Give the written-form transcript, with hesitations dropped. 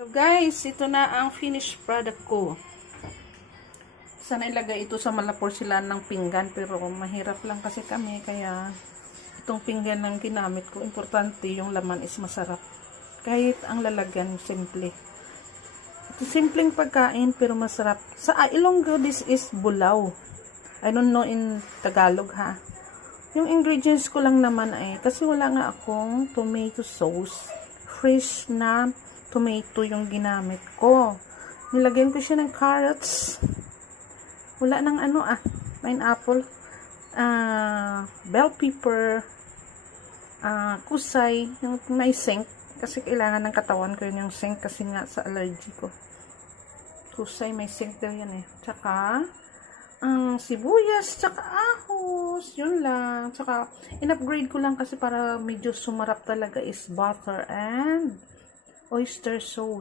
So guys, ito na ang finished product ko. Sana ilagay ito sa malaporsilan ng pinggan, pero mahirap lang kasi kami, kaya itong pinggan ng ginamit ko. Importante yung laman is masarap. Kahit ang lalagyan simple. Ito simpleng pagkain pero masarap. Sa Ilonggo, this is bulaw. I don't know in Tagalog ha. Yung ingredients ko lang naman ay, kasi wala nga akong tomato sauce. Fresh na tomato yung ginamit ko. Nilagyan ko siya ng carrots. Wala nang pineapple, bell pepper, kusay, yung may zinc. Kasi kailangan ng katawan ko yun yung zinc kasi nga sa allergy ko. Kusay, may zinc daw yan eh. Tsaka, sibuyas, tsaka ahos, yun lang. Tsaka, in-upgrade ko lang kasi para medyo sumarap talaga is butter and oyster sauce.